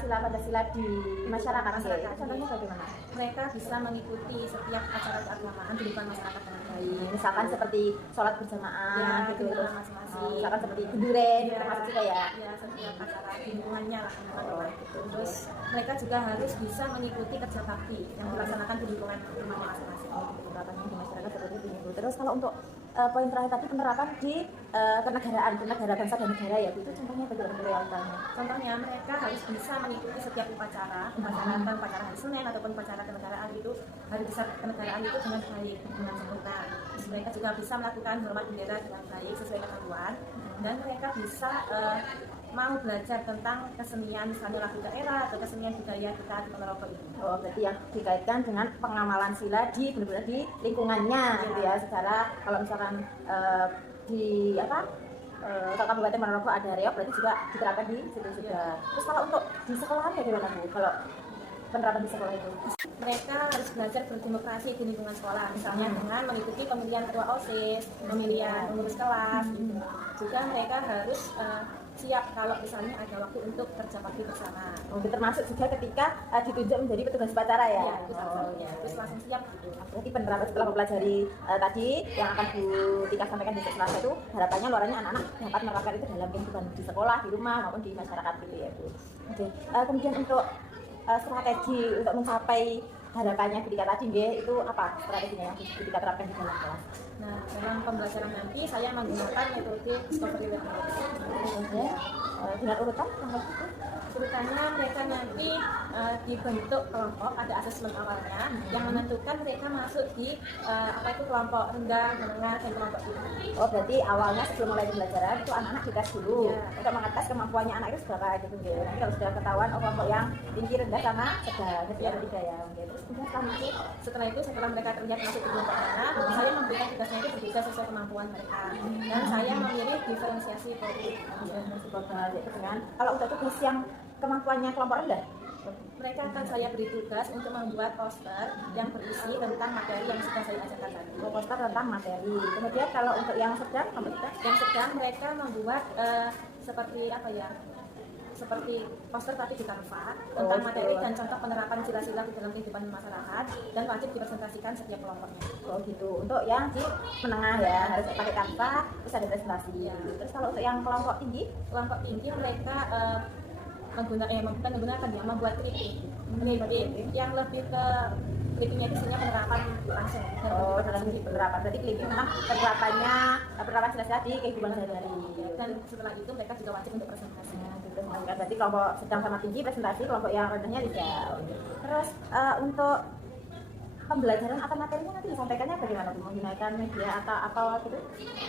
sila Pancasila di masyarakat. Contohnya bagaimana? Mereka bisa mengikuti setiap acara keagamaan di depan masyarakat dengan baik. Misalkan seperti sholat berjamaah, Ya, gitu. di Terus, masing-masing. misalkan seperti kenduren, Ya, termasuk juga ya. ya, setiap acara di lingkungannya lah teman-teman. Terus mereka juga harus bisa mengikuti kerja bakti yang dilaksanakan di lingkungan rumahnya masing-masing. Penerapannya di masyarakat seperti itu. Terus kalau untuk poin terakhir tadi penerapan di kenegaraan, negara bangsa dan negara ya, itu contohnya bagaimana realitanya? Contohnya mereka harus bisa mengikuti setiap upacara hari Senin ataupun upacara kenegaraan itu harus bisa kenegaraan itu dengan baik, dengan sempurna. Terus mereka juga bisa melakukan hormat bendera dengan baik sesuai ketentuan, dan mereka bisa mau belajar tentang kesenian, misalnya lagu daerah atau kesenian budaya kita di Ponorogo ini. Oh, berarti yang dikaitkan dengan pengamalan sila di benar-benar di lingkungannya, gitu ya. Secara kalau misalkan di kalau Kabupaten Ponorogo ada reok, berarti juga diterapkan di situ juga. Terus kalau untuk di sekolah bagaimana Bu? Kalau penerapan di sekolah itu? Mereka harus belajar berdemokrasi di lingkungan sekolah, misalnya dengan mengikuti pemilihan ketua OSIS, pemilihan pengurus kelas, gitu. Juga mereka harus siap kalau misalnya ada waktu untuk kerja bakti bersama. Oh, termasuk juga ketika ditunjuk menjadi petugas upacara ya? Ya, itu salah satunya. Terus langsung siap gitu. Berarti penerapan setelah mempelajari tadi yang akan Bu Tika sampaikan di Selasa itu, harapannya luarannya anak-anak dapat menerapkan itu dalam kehidupan di sekolah, di rumah maupun di masyarakat gitu ya Bu. Oke. Kemudian untuk strategi untuk mencapai harapannya Bu Tika tadi itu apa strateginya yang Bu Tika terapkan di dalam kelas? Nah, dalam pembelajaran nanti saya menggunakan metode discovery methodology. Dengan urutan itu? Urutannya mereka nanti dibentuk kelompok, ada asesmen awalnya yang menentukan mereka masuk di kelompok rendah, menengah, dan kelompok tinggi. Oh, berarti awalnya sebelum mulai pembelajaran itu anak-anak dites dulu Ya, untuk mengetes kemampuannya anak itu seberapa gitu ya. Nanti kalau sudah ketahuan kelompok yang tinggi, rendah sama sedang gitu ya, tiga ya. Terus kemudian setelah mereka terlihat masuk ke kelompok mana, saya memberikan tugasnya itu berbeda sesuai kemampuan mereka. Dan saya memilih diferensiasi politik. Dengan kalau untuk tugas yang kemampuannya kelompok rendah, mereka akan saya beri tugas untuk membuat poster yang berisi tentang materi yang sudah saya ajarkan tadi. poster tentang materi. Kemudian kalau untuk yang sedang, mereka membuat seperti poster tapi di Canva tentang materi dan contoh penerapan sila-sila di dalam kehidupan masyarakat, dan wajib dipresentasikan setiap kelompoknya. Oh gitu. Untuk yang di menengah ya harus pakai Canva, terus ada presentasi. Ya. Terus kalau untuk yang kelompok tinggi Mereka membuat clipping yang lebih ke clippingnya itu isinya penerapan langsung. dalam penerapan berarti klinik tentang penerapan sila-sila di kehidupan sehari-hari. Dan setelah itu mereka juga wajib untuk presentasi. Berarti kelompok sedang sama tinggi presentasi, kelompok yang rendahnya tidak. Terus untuk pembelajaran atau materinya nanti disampaikannya bagaimana Bu? Menggunakan media atau apa gitu?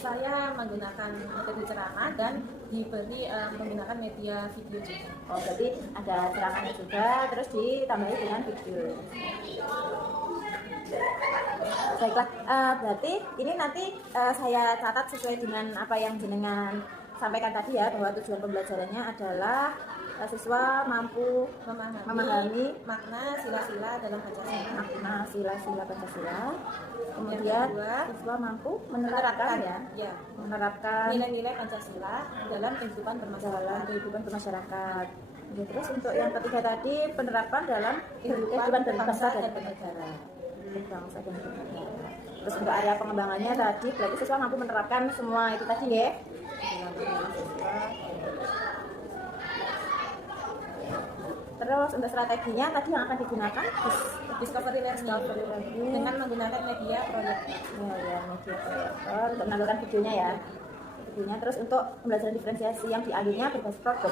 Saya menggunakan metode ceramah dan diberi menggunakan media video juga. Oh, berarti ada ceramahnya juga, terus ditambahi dengan video. Baiklah, berarti ini nanti saya catat sesuai dengan apa yang jenengan sampaikan tadi ya, bahwa tujuan pembelajarannya adalah siswa mampu memahami makna sila-sila dalam Pancasila. makna sila-sila Pancasila. Kemudian siswa mampu menerapkan nilai-nilai Pancasila dalam kehidupan bermasyarakat. Ya, terus untuk yang ketiga tadi penerapan dalam kehidupan berbangsa dan bernegara. Terus untuk area pengembangannya tadi berarti siswa mampu menerapkan semua itu tadi ya. Terus untuk strateginya tadi yang akan digunakan discovery learning dengan menggunakan media proyektor. Media proyektor untuk menalurkan videonya ya. Terus untuk pembelajaran diferensiasi yang diambilnya berbasis produk.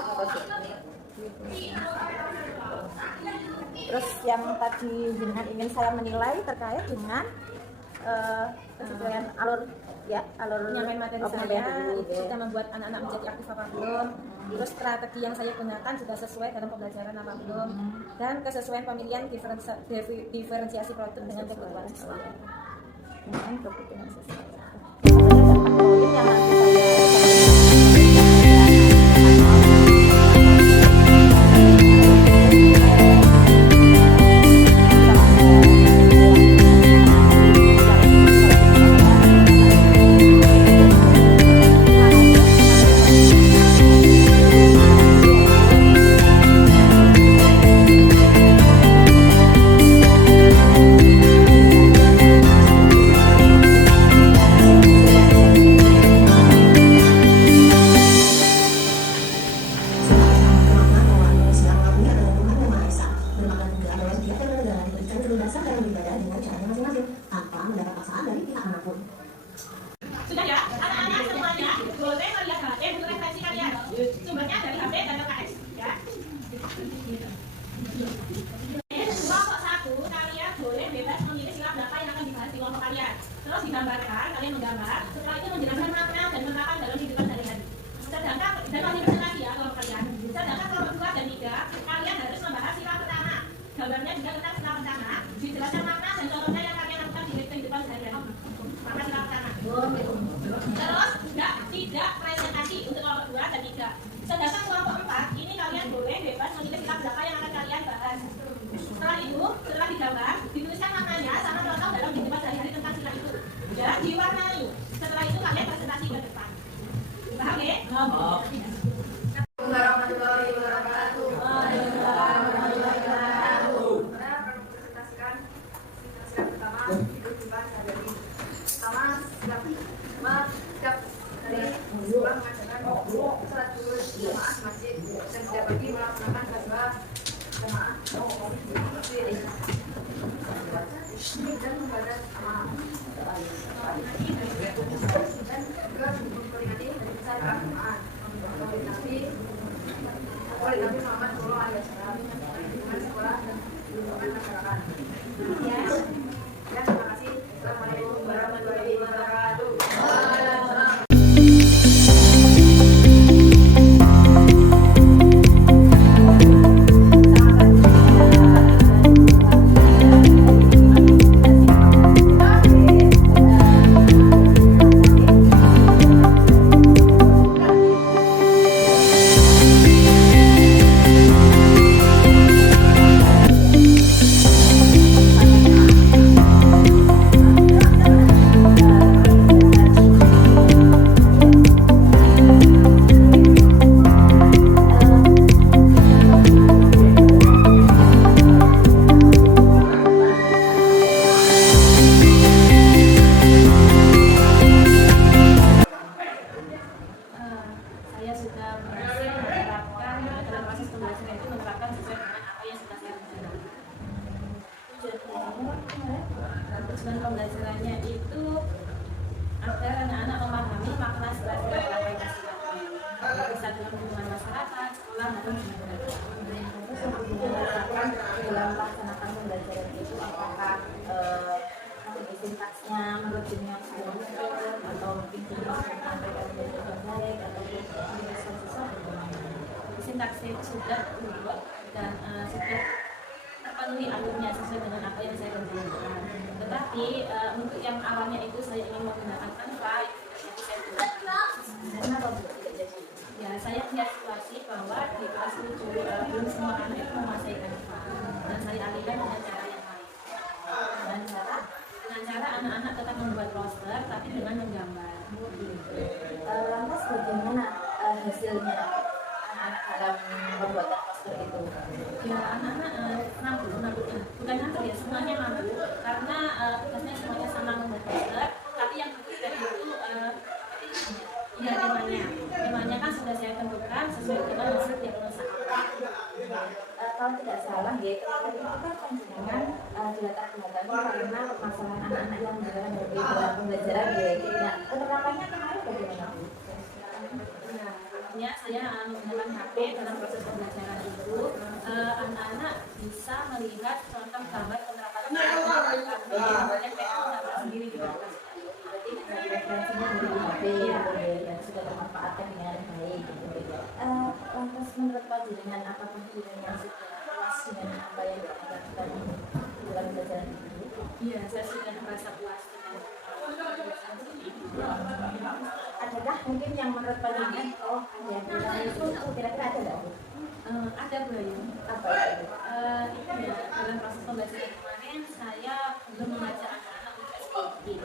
Terus yang tadi dengan ingin saya menilai terkait dengan kesesuaian alur penyampaian materi saya itu sudah membuat anak-anak menjadi aktif apa belum, terus strategi yang saya gunakan sudah sesuai dalam pembelajaran apa belum, dan kesesuaian pemilihan diferensiasi produk dengan kebutuhan siswa. Yang nanti saya Saya sudah berhasil menerapkan dalam proses pembelajaran itu menerapkan sesuai dengan apa yang sudah saya rencanakan. Tujuan pembelajarannya itu agar anak-anak memahami makna setelah apa yang disiapkan, bisa dalam hubungan masyarakat, sekolah maupun masyarakat. Dalam melaksanakan pembelajaran itu apakah sintaksnya menurut jenengan sudah betul atau mungkin jenengan sudah menyampaikan dengan baik atau susah Sintaksnya itu sudah berubah dan sudah terpenuhi alurnya sesuai dengan apa yang saya rencanakan. Tetapi untuk yang awalnya itu saya ingin menggunakan Canva, itu saya buat. kenapa tidak jadi? Ya, saya punya situasi bahwa di kelas itu belum semua anak itu menguasai Canva dan saya alihkan dengan cara yang lain. Dengan cara anak-anak tetap membuat poster tapi dengan menggambar. Lantas bagaimana hasilnya anak-anak dalam pembuatan poster itu? Ya, anak-anak mampu, bukan mampu ya, semuanya mampu karena tugasnya semuanya sama membuat poster, tapi yang berbeda itu ya temanya kan sudah saya tentukan sesuai dengan hasil diagnosa. Kalau tidak salah ya, ketika itu kan panjenengan dilatar belakangi karena permasalahan anak-anak yang berjalan dari dalam pembelajaran ya. Nah, penerapannya kemarin bagaimana? Ya, saya menggunakan HP dalam proses pembelajaran itu anak-anak bisa melihat contoh gambar penerapan sendiri di kelas. Berarti referensinya dari HP yang sudah termanfaatkan dengan baik. Lantas menurut panjenengan apakah panjenengan sudah puas dengan apa yang dilakukan dalam pembelajaran itu? Iya, saya sudah merasa puas dengan pembelajaran ini. Adakah mungkin yang menurut panjenengan ada yang kurang itu kira-kira ada nggak? Ada Bayu. Apa itu? Itu ya, dalam proses pembelajaran kemarin saya belum mengajak anak-anak untuk SPP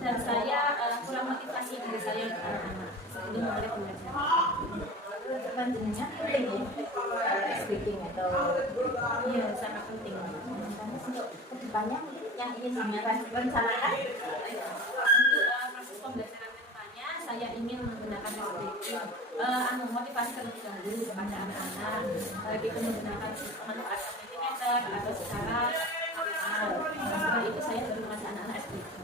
dan saya kurang motivasi diri saya untuk anak-anak sebelum mulai pembelajaran. Panjenengan penting ya speaking atau Iya, sangat penting. karena untuk kedepannya yang ingin rencanakan Untuk proses pembelajaran kedepannya saya ingin menggunakan SPP. Motivasi terlebih dahulu kepada anak-anak kita menggunakan manfaat Mentimeter atau secara setelah itu saya baru mengajak anak-anak SPP.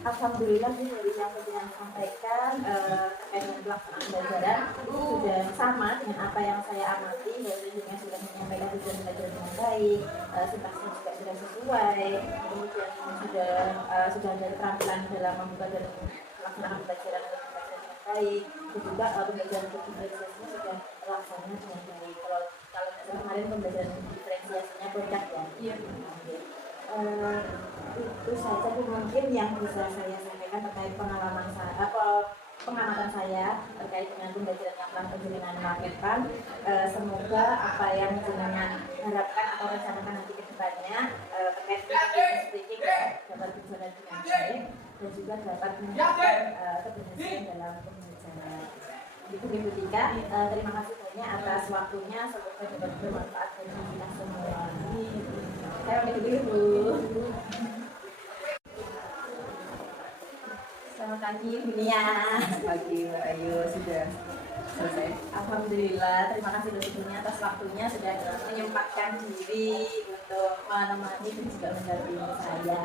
Alhamdulillah ini dari yang saya sampaikan terkait dengan pelaksanaan pembelajaran sudah sama dengan apa yang saya amati, bahwa juga sudah menyampaikan tujuan belajar dengan baik, sintaksnya juga sudah sesuai, kemudian sudah ada keterampilan dalam membuka dan pelaksanaan pembelajaran dengan baik, dan juga pembelajaran diferensiasinya sudah terlaksana dengan baik. Kalau kemarin pembelajaran diferensiasinya produk ya. Iya. Itu saja mungkin yang bisa saya sampaikan terkait pengalaman saya, pengamatan saya terkait dengan pembelajaran yang telah panjenengan lakukan. Semoga apa yang jenengan harapkan atau rencanakan nanti ke depannya terkait dengan speaking dapat berjalan dengan baik dan juga dapat meningkatkan keberhasilan dalam pembelajaran. Itu Ibu Tika, terima kasih banyak atas waktunya, semoga dapat bermanfaat bagi kita semua. Saya pamit dulu Bu. Selamat pagi Dunia. Pagi Mbak Ayu sudah selesai. Alhamdulillah, terima kasih dosennya atas waktunya sudah menyempatkan diri untuk menemani dan juga mendampingi saya.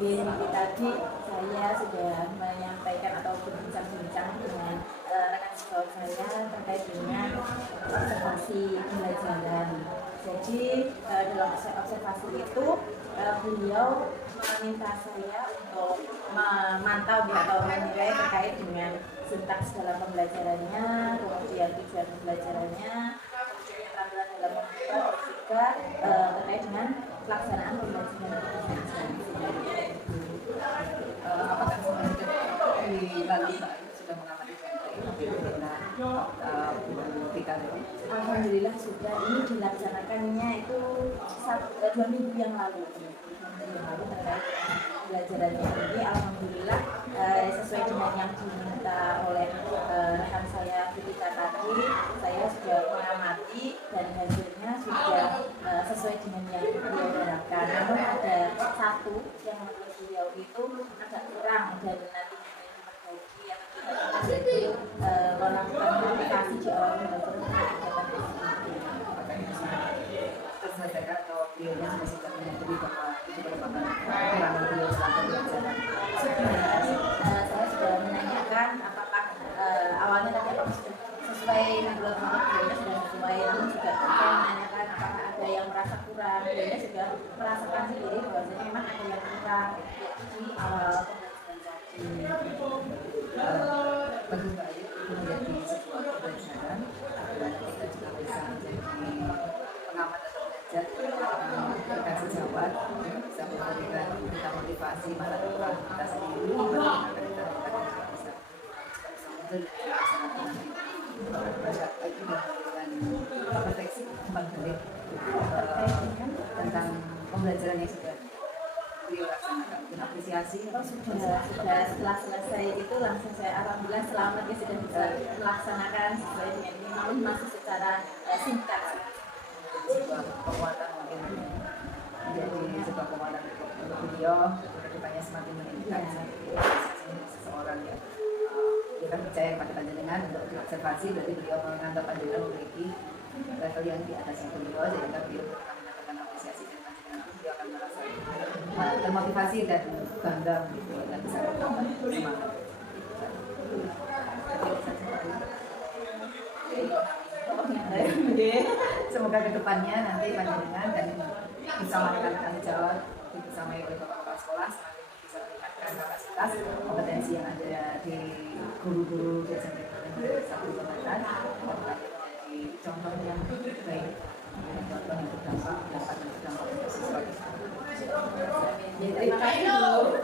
Mungkin tadi saya sudah menyampaikan atau berbincang-bincang dengan rekan sejawat saya terkait dengan observasi pembelajaran. Jadi dalam observasi itu beliau meminta saya untuk memantau atau menilai terkait dengan sintaks dalam pembelajarannya, kemudian tujuan pembelajarannya, kemudian keterampilan dalam menghafal, juga terkait dengan pelaksanaan pembelajaran. Apakah sebenarnya di lalu sudah mengamati bagaimana kita Alhamdulillah sudah, ini dilaksanakannya itu 2 minggu yang lalu. Terkait pembelajarannya ini, alhamdulillah sesuai dengan yang diminta oleh rekan saya ketika tadi, saya sudah mengamati dan hasilnya sudah sesuai dengan yang beliau harapkan. Namun ada satu yang menurut beliau itu agak kurang dan nanti diperbaiki, yang tidak melakukan aplikasi di awal pembelajaran terselesaikan atau beliaunya sudah menyadari bahwa itu merupakan kekurangan beliau selama pembelajaran. Saya sudah menanyakan apakah awalnya tadi apakah sudah sesuai menurut beliau sudah sesuai, namun juga saya menanyakan apakah ada yang merasa kurang. Beliau juga merasakan sendiri bahwasanya memang ada yang kurang di awal pembelajaran tadi. Bagi Mbak Ayu itu menjadi sebuah pembelajaran dan kita juga bisa menjadi pengamat atau belajar rekan sejawat, bisa memberikan kita motivasi mana kekurangan kita sendiri, bagaimana kita bisa mundur dari melakukan refleksi kembang balik tentang pembelajaran yang sudah beliau laksanakan dan apresiasi. Sudah setelah selesai itu langsung saya alhamdulillah selamat ya sudah bisa melaksanakan sesuai dengan ini, namun masih secara singkat. Sebuah penguatan mungkin menjadi sebuah penguatan untuk beliau kedepannya semakin meningkat seseorang yang dia kan percaya kepada panjenengan untuk diobservasi, berarti beliau menganggap panjenengan memiliki level yang di atas yang beliau, sehingga beliau akan mendapatkan apresiasi dari panjenengan, beliau akan merasa termotivasi dan bangga gitu, dan bisa bertambah semangat. Semoga kedepannya nanti panjenengan dan bersama rekan-rekan sejawat bersama oleh bapak-bapak sekolah semakin bisa meningkatkan kapasitas kompetensi yang ada di guru-guru dosen satu jabatan, menjadi contoh yang baik, contoh yang berdampak, dapat berdampak untuk siswa. Terima kasih.